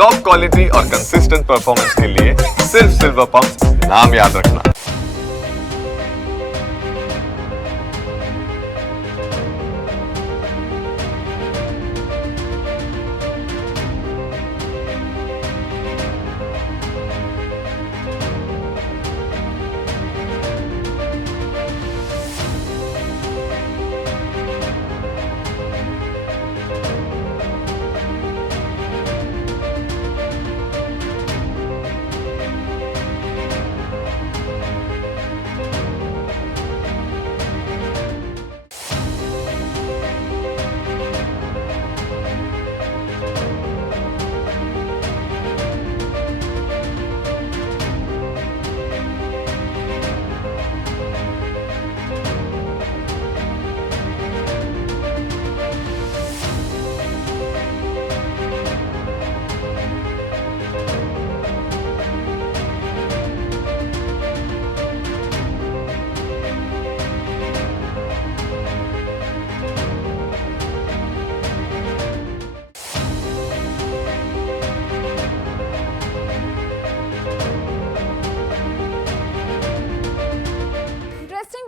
Top quality और consistent performance के लिए सिर्फ सिल्वर पंप नाम याद रखना।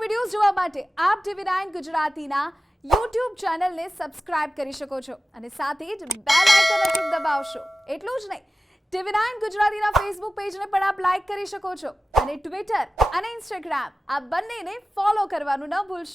વિડિયોઝ જોવા માટે આપ TV9 ગુજરાતીના YouTube ચેનલને સબસ્ક્રાઇબ કરી શકો છો અને સાથે જ બેલ આઇકન અચૂક દબાવશો। એટલું જ નહીં, TV9 ગુજરાતીના Facebook પેજને પણ આપ લાઈક કરી શકો છો અને Twitter અને Instagram આ બંનેને ફોલો કરવાનું ન ભૂલશો।